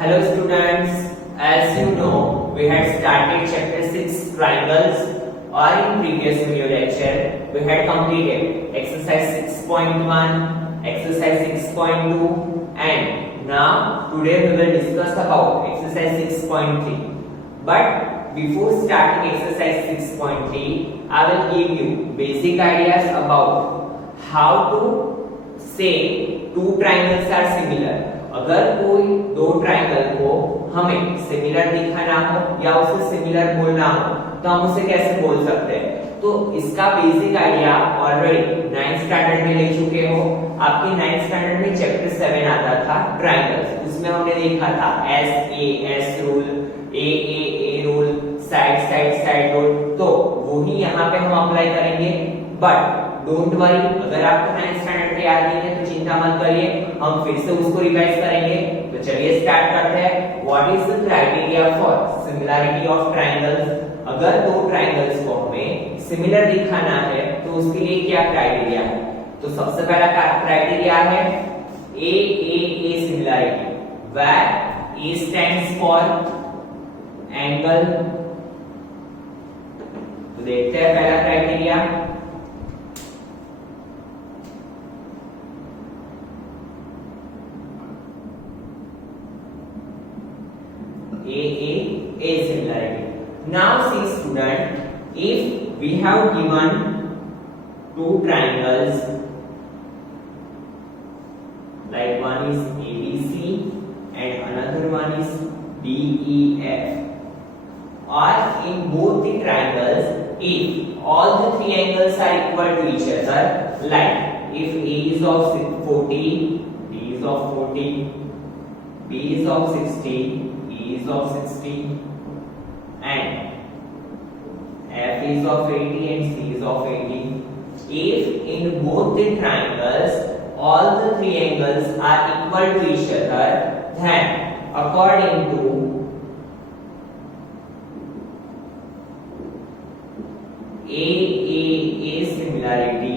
Hello students, as you know, we had started chapter 6 triangles, or in previous video lecture, we had completed exercise 6.1, exercise 6.2 and now today we will discuss about exercise 6.3. But before starting exercise 6.3, I will give you basic ideas about how to say two triangles are similar. अगर कोई दो triangle को हमें similar दिखाना हो या उसे similar बोलना हो तो हम उसे कैसे बोल सकते हैं। तो इसका basic idea already 9th standard में ले चुके हो। आपके 9th स्टैंडर्ड में चैप्टर 7 आता था ट्रायंगल्स, उसमें हमने देखा था S rule, a rule, side rule. तो वही यहाँ पे हम अप्लाई करेंगे। बट डोंट वरी, अगर आपको 9th स्टैंडर्ड पे याद नहीं है तो चिंता मत करिए, हम फिर से उसको रिवाइज करेंगे। तो चलिए स्टार्ट करते हैं। What is the criteria for similarity of triangles. अगर दो ट्रायंगल्स को हमें सिमिलर दिखाना है तो उसके लिए क्या क्राइटेरिया है। तो सबसे पहला क्राइटेरिया है A similarity, where A stands for angle. तो देखते हैं पहला criteria. A similarity. Now see student, if we have given two triangles, like one is ABC and another one is DEF, or in both the triangles, if all the three angles are equal to each other, like if A is of 40, D is of 40, B is of 60, is of 60 and F is of 80 and C is of 80. If in both the triangles all the three angles are equal to each other, then according to A similarity,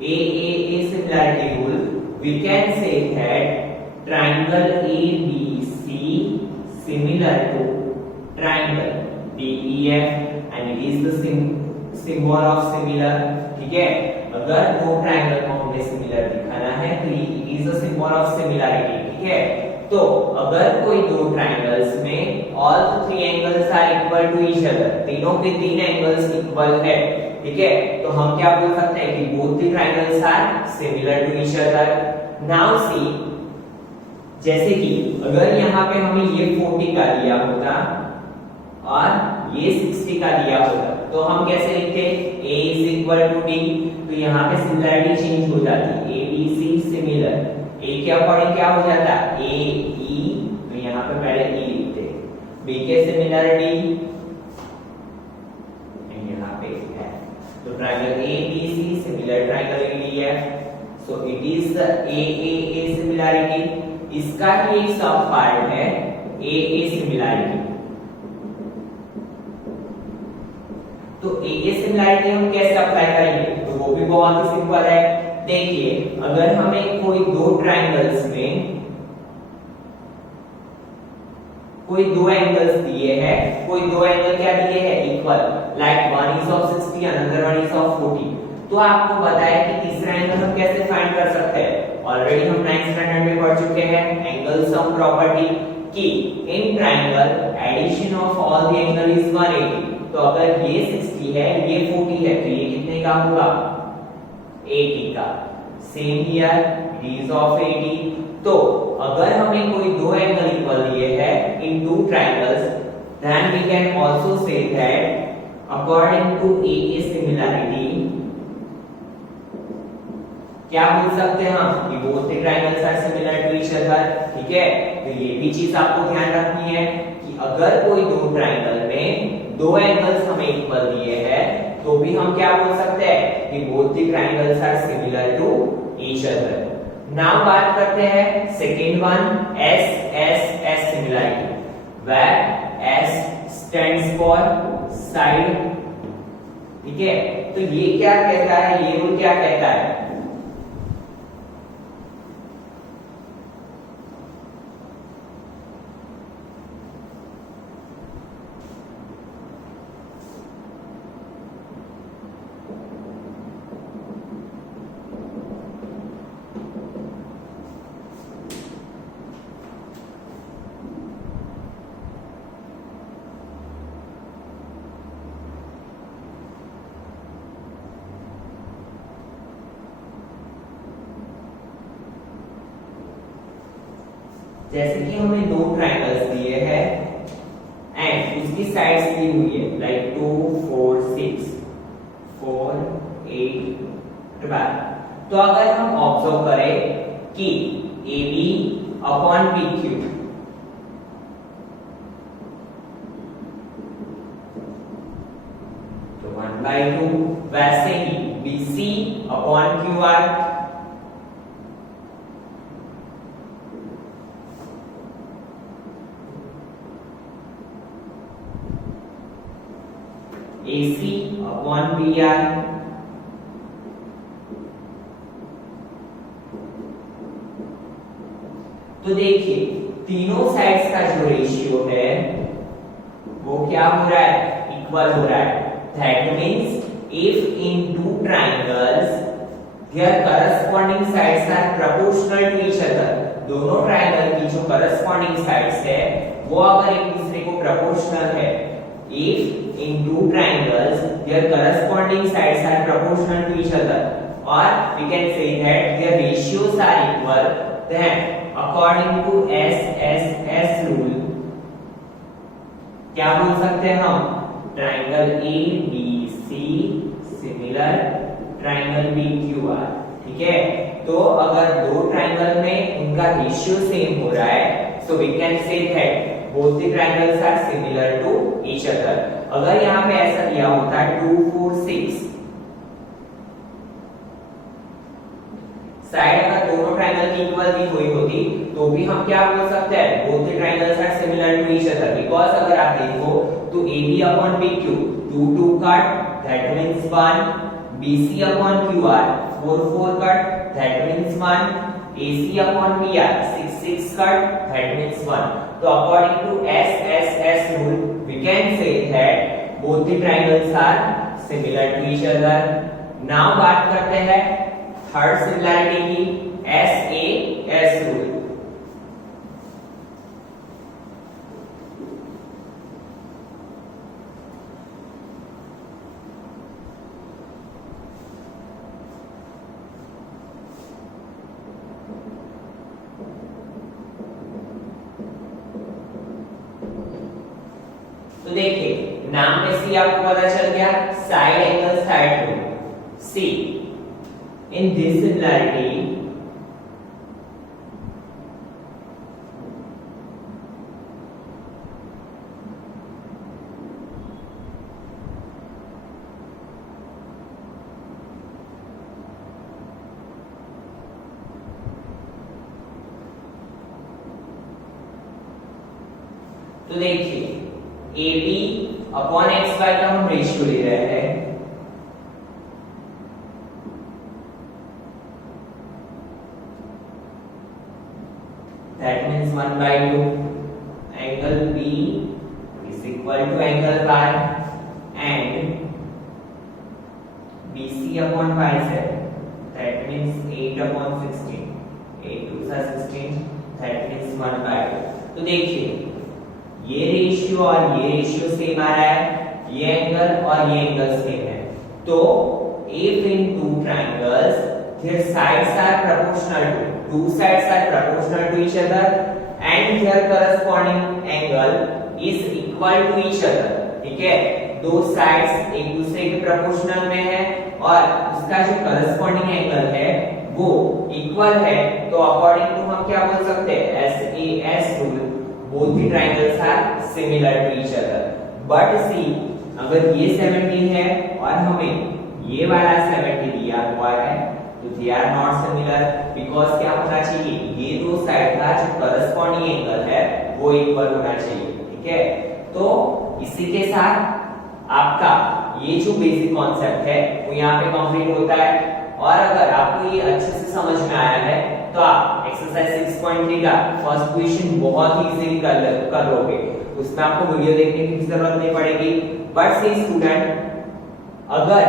A similarity rule, we can say that triangle ABC similar to triangle DEF and it is the symbol of similar। ठीक है, अगर दो triangle को हमें similar दिखाना है तो it is the symbol of similarity। ठीक है, तो अगर कोई दो ट्रायंगल्स में all the three angles are equal to each other, तीनों के तीन एंगल्स इक्वल है, ठीक है, तो हम क्या बोल सकते हैं कि both the triangles are similar to each other। Now see, जैसे कि अगर यहाँ पे हमें ये 40 का दिया होता और ये 60 का दिया होता तो हम कैसे लिखते? A is equal to D। तो यहाँ पे सिमिलरिटी चेंज हो जाती, ABC सिमिलर, A के अकॉर्डिंग क्या हो जाता? A E, तो यहाँ पे पहले E लिखते, B के सिमिलर D, यहाँ पे है। तो triangle ABC similar triangle DEF, so it is the A similarity। इसका ही एक सब पार्ट है A सिमिलरिटी। तो A सिमिलरिटी हम कैसे अप्लाई करेंगे? तो वो भी बहुत ही सिंपल है। देखिए, अगर हमें कोई दो ट्रायंगल्स में कोई दो एंगल्स दिए हैं, कोई दो एंगल क्या दिए हैं? Equal, like one is of 60 another one is of 40। तो आपको बताया कि तीसरा एंगल हम कैसे फाइंड कर सकते हैं। ऑलरेडी हम 9th स्टैंडर्ड में पढ़ चुके हैं एंगल सम प्रॉपर्टी कि in triangle addition of all the angle is 180। तो अगर ये 60 है, ये 40 है, तो ये कितने का होगा? 80 का। Same here, it is of 80। तो अगर हमें कोई दो एंगल इक्वल दिए हैं in two triangles, then we can also say that according to A similarity क्या बोल सकते हैं हम कि both the triangles are similar to each other. ठीक है, तो ये भी चीज आपको ध्यान रखनी है कि अगर कोई दो ट्रायंगल में दो एंगल्स हमें इक्वल दिए हैं तो भी हम क्या बोल सकते हैं कि both the triangles are similar to each other. Now बात करते हैं second one, S similarity, where S stands for side. ठीक है, तो ये क्या कहता है, ये रूल क्या कहता है? जैसे कि हमें दो ट्रायंगल्स दिए हैं एंड उसकी साइड्स दी हुई है लाइक 2 4 6 4 8 12। तो अगर हम ऑब्जर्व करें कि AB अपॉन PQ तो 1/2, वैसे ही BC upon QR AC upon BR तो देखिए तीनों साइड्स का जो रेशियो है वो क्या हो रहा है, इक्वल हो रहा है। That means if in two triangles their corresponding sides are proportional to each other, दोनों ट्रायंगल की जो corresponding sides है वो अगर एक दूसरे को proportional है, if in two triangles their corresponding sides are proportional to each other, or we can say that their ratios are equal, then according to SSS rule क्या बोल सकते हैं हम, triangle ABC similar triangle BQR। ठीक है, तो अगर दो ट्रायंगल में उनका रेशियो सेम हो रहा है so we can say that both the triangles are similar to each other. अगर यहाँ पे ऐसा दिया होता है 2 4 6, साइड अगर दोनों ट्रायंगल की इक्वल दी हुई होती तो भी हम क्या बोल सकते हैं, both the triangles are similar to each other, because अगर आप देखो तो AB upon PQ 2 2 cut that means 1, BC upon QR 4 4 cut that means 1, AC upon PR 6 6 cut that means 1। तो according to SSS rule we can say that both the triangles are similar to each other। now बात करते हैं third similarity की, SAS rule। तो देखिए नाम में से आपको पता चल गया side angle side rule. See in this similarity तो देखिए AB अपॉन XY का हम रेशियो ले रहे हैं, that means 1/2, angle B is equal to angle Y and BC upon Y7 that means 8 upon 16, 8 2 16 that means 1/2। तो देखिए ये रेशियो और ये रेशियो सेम आ रहा है, ये एंगल और ये एंगल सेम है। तो if in two triangles their sides are proportional to, two sides are proportional to each other and their corresponding angle is equal to each other। ठीक है, दो साइड्स एक दूसरे के प्रोपोर्शनल में है और उसका जो करस्पॉन्डिंग एंगल है वो इक्वल है, तो अकॉर्डिंग टू हम क्या बोल सकते हैं, SAS rule, both the triangles are similar to each other। but see अगर ये 70 है और हमें ये वाला 70 दिया हुआ है तो they are not similar, because क्या होना चाहिए, ये दो साइड का जो करस्पॉन्डिंग एंगल है वो इक्वल होना चाहिए। ठीक है, तो इसी के साथ आपका ये जो बेसिक कॉन्सेप्ट है वो यहाँ पे कंप्लीट होता है। और अगर आपको ये अच्छे से समझ में आया है तो आप एक्सरसाइज 6.3 का फर्स्ट क्वेश्चन बहुत ही इजीली कर लोगे, उसमें आपको वीडियो देखने की जरूरत नहीं पड़ेगी। बट सी स्टूडेंट अगर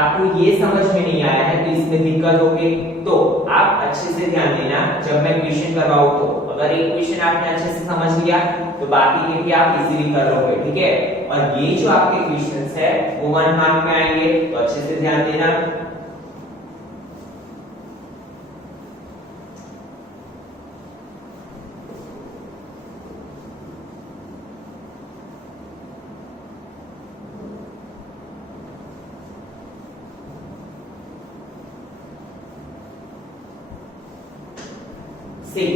आपको ये समझ में नहीं आया है तो इसमें दिक्कत होगी, तो आप अच्छे से ध्यान देना जब मैं क्वेश्चन करवाऊं तो अगर एक क्वेश्चन आपने अच्छे से समझ लिया तो बाकी के भी आप इजीली कर लोगे। ठीक है, और ये जो आपके क्वेश्चंस है वो 1 मार्क में आएंगे, तो अच्छे से ध्यान देना। See,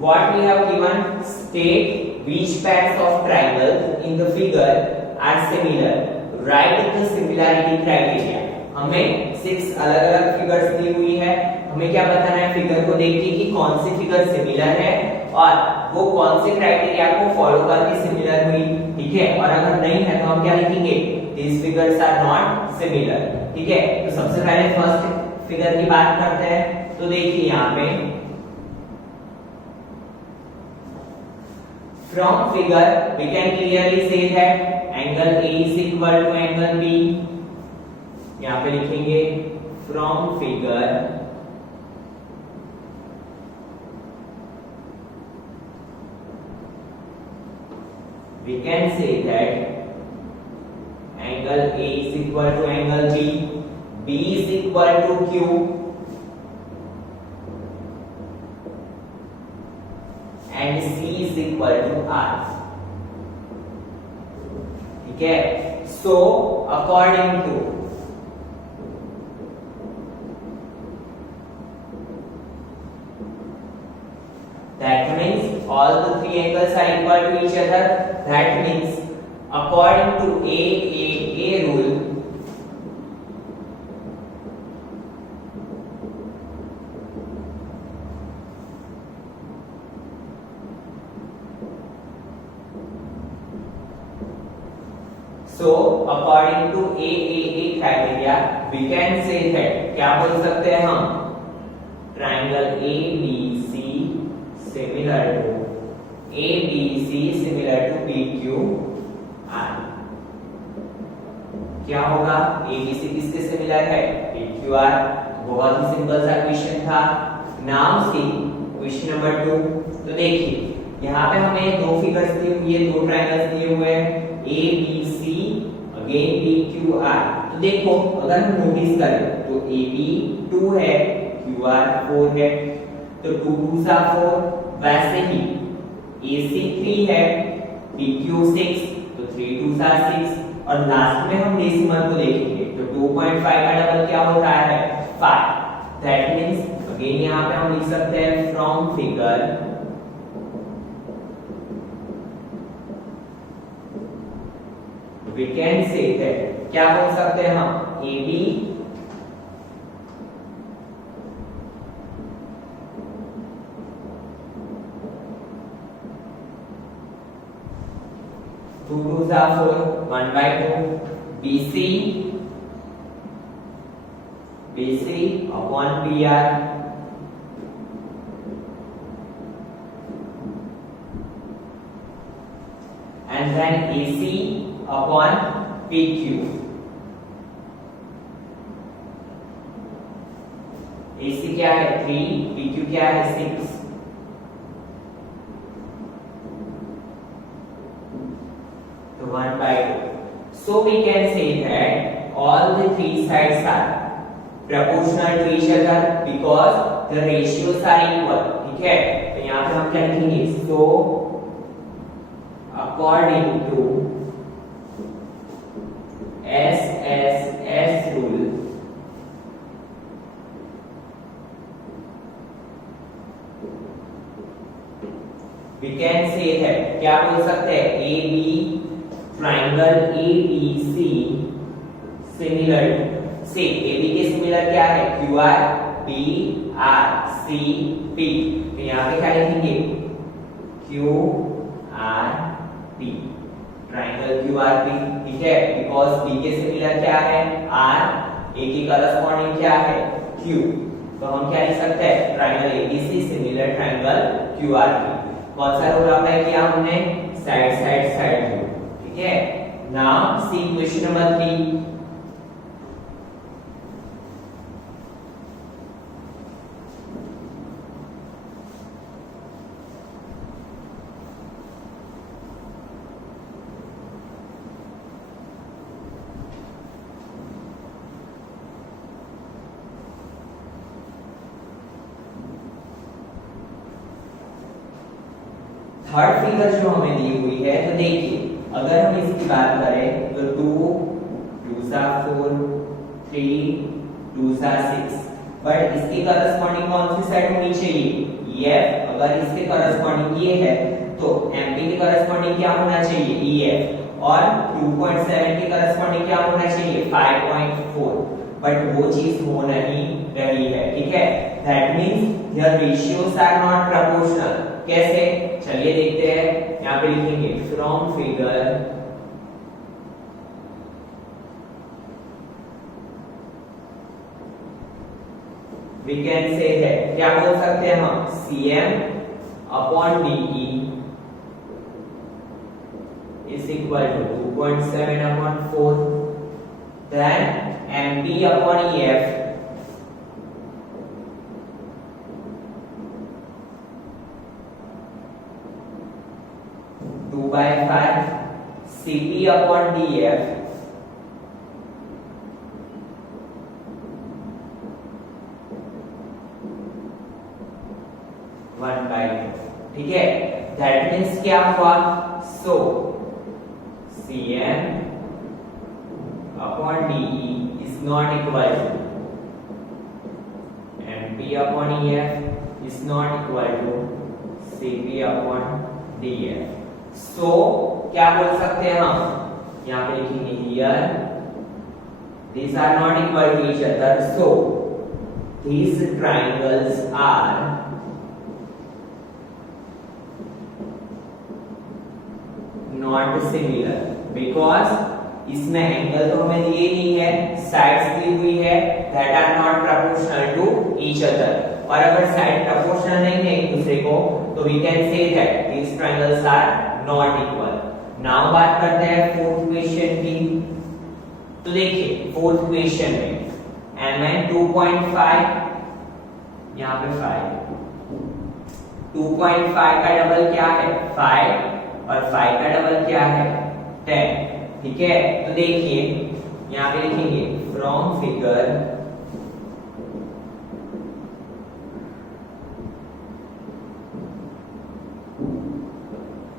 what we have given, state which pairs of triangles in the figure are similar. Write the similarity criteria. हमें 6 अलग-अलग फिगर्स दी हुई है, हमें क्या बताना है फिगर को देख के कि कौन सी फिगर सिमिलर है और वो कौन से क्राइटेरिया को फॉलो करके सिमिलर हुई, ठीक है। और अगर नहीं है तो हम क्या लिखेंगे, these figures are not similar, ठीक है। तो सबसे पहले फर्स्ट फिगर की बात करते हैं। तो देखिए यहाँ पे from figure we can clearly say that angle A is equal to angle B। यहाँ पे लिखेंगे from figure we can say that angle A is equal to angle B, B is equal to Q, and C is equal to R, ठीक है। So according to that means all the three angles are equal to each other, that means according to A rule, so according to A criteria we can say that, क्या बोल सकते हैं हम, triangle ABC similar to PQR। क्या होगा, ABC किसके similar है, PQR। बहुत ही सिंपल सा क्वेश्चन था। Now see question number 2। तो देखिए यहाँ पे हमें दो फिगर्स दी हुई है, दो ट्रायंगल्स दिए हुए हैं, ABC अगेन PQR। तो देखो अगर हम नोटिस करें तो AB 2 है, QR 4 है, तो 2 2 4, वैसे ही AC 3 है, PQ 6, तो 3 2 6, और लास्ट में हम डेसिमल को देखेंगे तो 2.5 का डबल क्या होता है, 5। दैट मींस अगेन यहाँ पे हम लिख सकते हैं from figure we can say that, क्या बोल सकते हैं हम, AB 2 2 4, 1/2, BC upon PR, and then AC upon PQ। AC क्या है 3, PQ क्या है 6। तो 1/2। So we can say that all the three sides are proportional to each other because the ratios are equal, ठीक है। तो यहाँ पे हम क्या लिखेंगे, so according to SSS rule we can say that, क्या बोल सकते हैं, AB ट्राइंगल ABC सिमिलर, से AB के सिमिलर क्या है, QR PR C P। तो यहाँ पे क्या लिखेंगे, QR P, ट्राइंगल QRP, ठीक है। बिकॉज B के सिमिलर क्या है R, A की करस्पॉन्डिंग क्या है Q। तो हम क्या लिख सकते हैं, triangle ABC similar triangle QRP। कौन सा रूल अप्लाई किया हमने, साइड साइड साइड रूल, ठीक है। Now see question number 3। Third figure जो हमें दी हुई है, तो देखिए अगर हम इसकी बात करें तो 2 2 4, 3 2 6, बट इसकी करस्पॉन्डिंग कौन सी साइड होनी चाहिए, EF, अगर इसके करस्पॉन्डिंग ये है तो MP के करस्पॉन्डिंग क्या होना चाहिए EF, और 2.7 के करस्पॉन्डिंग क्या होना चाहिए 5.4, बट वो चीज हो नहीं रही है, ठीक है। That means here ratios are not proportional. कैसे, चलिए देखते हैं। यहाँ पे लिखेंगे from figure we can say है, क्या बोल सकते हैं हम, CM upon DE is equal to 2.7 upon 4, then MP upon EF two by 5, CP upon DF 1/2, ठीक है। दैट मीन्स क्या हुआ, सो CM upon DE is not equal to MP upon EF is not equal to CP upon DF। सो क्या बोल सकते हैं हम, यहाँ पे लिखेंगे here these are not equal to each other, so these triangles are not similar, because इसमें angle तो हमें दिए नहीं है, साइड्स दी हुई है, that are not proportional to each other. और अगर साइड प्रोपोर्शनल नहीं है एक दूसरे को तो we can say that these triangles are not equal. Now बात करते हैं फोर्थ क्वेश्चन की। तो देखिए फोर्थ क्वेश्चन में mn 2.5, यहाँ पे 5, 2.5 का डबल क्या है 5, और 5 का डबल क्या है 10, ठीक है। तो देखिए यहाँ पे लिखेंगे from figure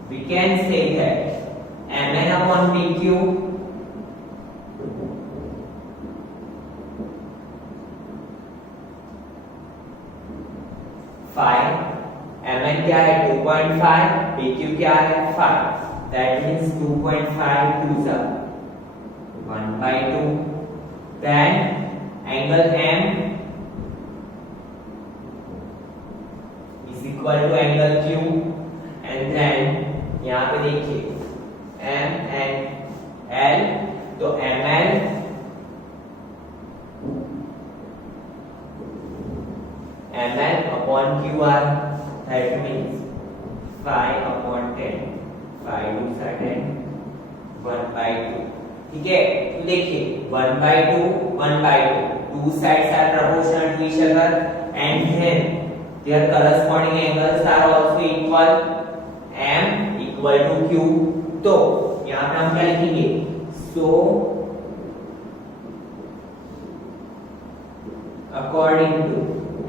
we can say that mn upon pq mn क्या है 2.5, pq क्या है 5, that means 2.5 2s are 1/2, then angle m is equal to angle q, and then यहाँ पे देखिए m and l, तो ml upon qr, that means 5 upon 10, 5 2s are 10, 1/2, ठीक है। तो देखिए 1/2 1/2, two sides are proportional to each other and then their corresponding angles are also equal, m equal to q। तो यहाँ पे हम क्या लिखेंगे, so according to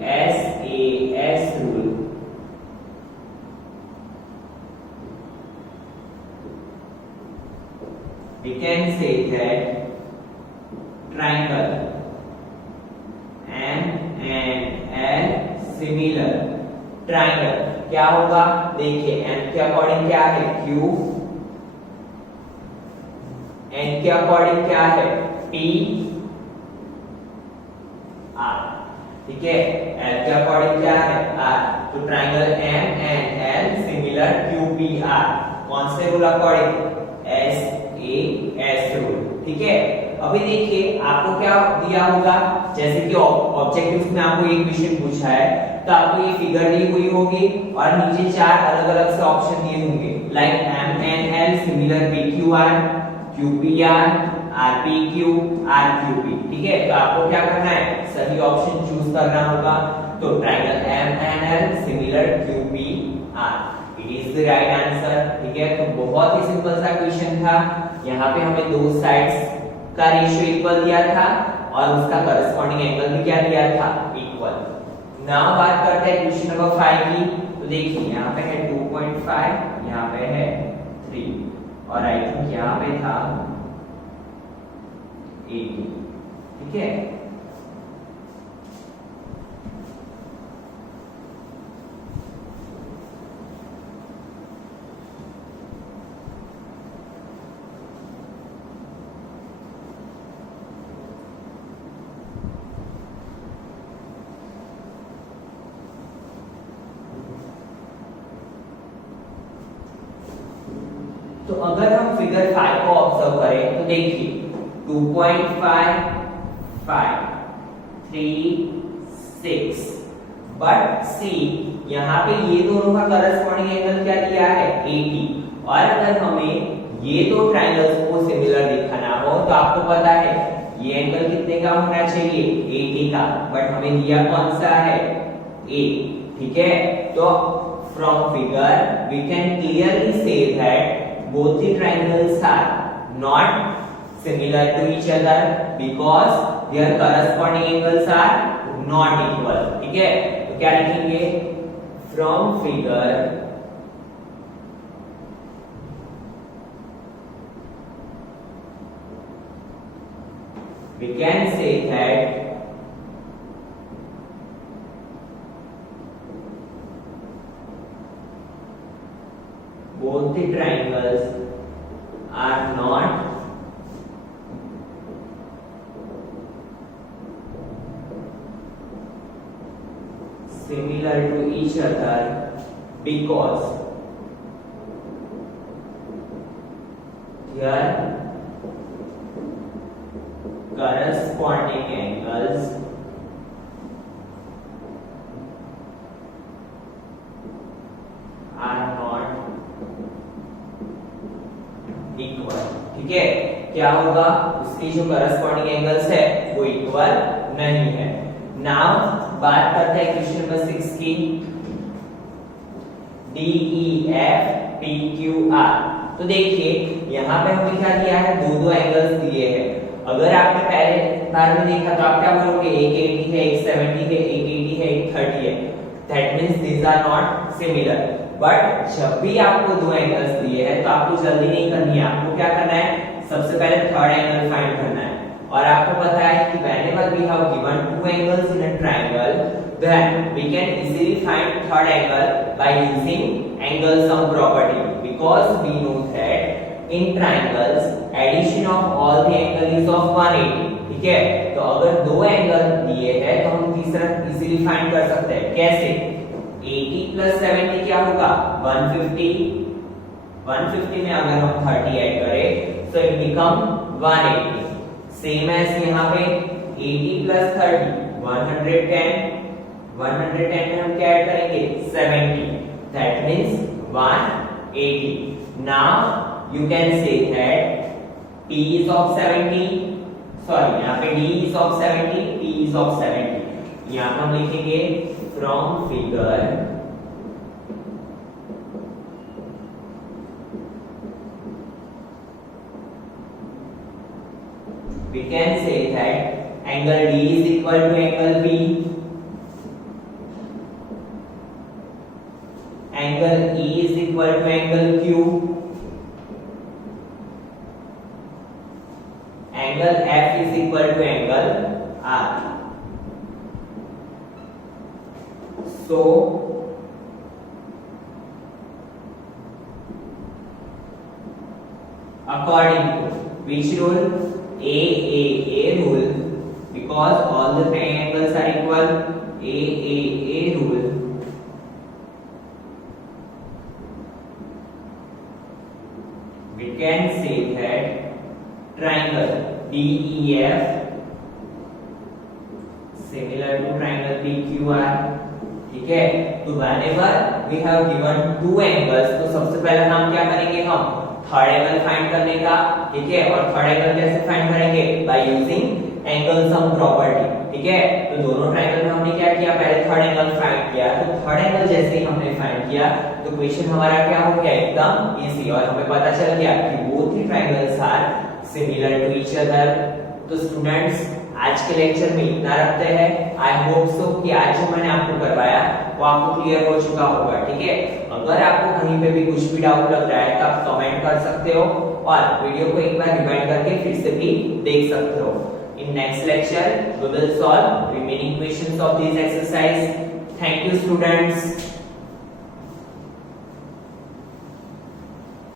SAS rule we can say that triangle M and L similar triangle क्या होगा, देखिए M के अकॉर्डिंग क्या है Q, N के अकॉर्डिंग क्या है P R, ठीक है। L के अकॉर्डिंग क्या है R, तो triangle M and L similar QPR, कौन से रूल अकॉर्डिंग SAS रूल, ठीक है। अभी देखिए आपको क्या दिया होगा, जैसे कि ऑब्जेक्टिव्स में आपको एक क्वेश्चन पूछा है तो आपको ये फिगर दी हुई होगी और नीचे चार अलग अलग से ऑप्शन दिए होंगे, like M and L similar PQR, QPR, RPQ, RQP, ठीक है। तो आपको क्या करना है, सभी ऑप्शन चूज करना होगा। तो triangle M and L similar QPR, it is the right answer, ठीक है। तो बहुत ही सिंपल सा क्वेश्चन था, यहाँ पे हमें दो साइड्स का रेशियो इक्वल दिया था और उसका करस्पॉन्डिंग एंगल भी क्या दिया था इक्वल। नाउ बात करते हैं क्वेश्चन नंबर 5 की। तो देखिए यहाँ पे है 2.5, यहाँ पे है 3 और आई थिंक यहाँ पे था 80, ठीक है। तो अगर हम फिगर 5 को ऑब्जर्व करें तो देखिए 2.5 5 3 6 बट सी यहाँ पे ये दोनों का करस्पॉन्डिंग एंगल क्या दिया है 80 और अगर हमें ये दो ट्रायंगल्स को सिमिलर दिखाना हो तो आपको पता है ये एंगल कितने का होना चाहिए 80 का बट हमें दिया कौन सा है A ठीक है तो from figure we can clearly say that both the triangles are not similar to each other because their corresponding angles are not equal ठीक है तो क्या लिखेंगे from figure we can say that both the triangles are not similar to each other because their corresponding angles are not equal ठीक है क्या होगा उसकी जो करस्पॉन्डिंग एंगल्स है वो इक्वल नहीं है नाउ बात करते हैं क्वेश्चन नंबर 6 की D E F P Q R तो देखिए यहाँ पे हमें क्या दिया है दो एंगल्स दिए हैं अगर आपने पहले बार में देखा तो आप क्या बोलोगे एक 80 है एक 70 है एक 80 है एक 30 है that means these are not similar but जब भी आपको दो एंगल्स दिए हैं तो आपको जल्दी नहीं करनी है आपको क्या करना है सबसे पहले थर्ड एंगल फाइंड करना है और आपको पता है कि whenever we have given two angles in a triangle then we can easily find third angle by using angle sum property because we know that in triangles addition of all the angle is of 180 ठीक है तो अगर दो angle दिए हैं तो हम तीसरा इजीली फाइंड कर सकते हैं कैसे 80 plus 70 क्या होगा 150 150 में अगर हम 30 ऐड करें so it become 180 same as यहाँ पे 80 plus 30 110 में हम क्या ऐड करेंगे 70 that means 180 now you can say that P is of 70 sorry यहाँ पे D is of 70 P is of 70 यहाँ हम लिखेंगे from figure we can say that angle D is equal to angle P angle E is equal to angle Q angle F is equal to angle R so according to which rule A rule because all the triangles are equal A rule we can say that triangle DEF similar to triangle PQR ठीक है तो whenever we have given two angles तो सबसे पहला काम क्या करेंगे हम थर्ड एंगल फाइंड करने का ठीक है और थर्ड एंगल कैसे फाइंड करेंगे by using angle sum property ठीक है तो दोनों ट्रायंगल में हमने क्या किया पहले थर्ड एंगल फाइंड किया तो थर्ड एंगल जैसे ही हमने फाइंड किया तो क्वेश्चन हमारा क्या हो गया एकदम इजी और हमें पता चल गया कि बोथ ही triangles are similar to each other तो स्टूडेंट्स आज के लेक्चर में इतना रखते हैं आई होप सो कि आज जो मैंने आपको करवाया वो आपको क्लियर हो चुका होगा ठीक है अगर आपको कहीं पे भी कुछ भी डाउट लग रहा है तो आप कमेंट कर सकते हो और वीडियो को एक बार रिवाइंड करके फिर से भी देख सकते हो in next lecture we will solve remaining questions of this exercise thank you students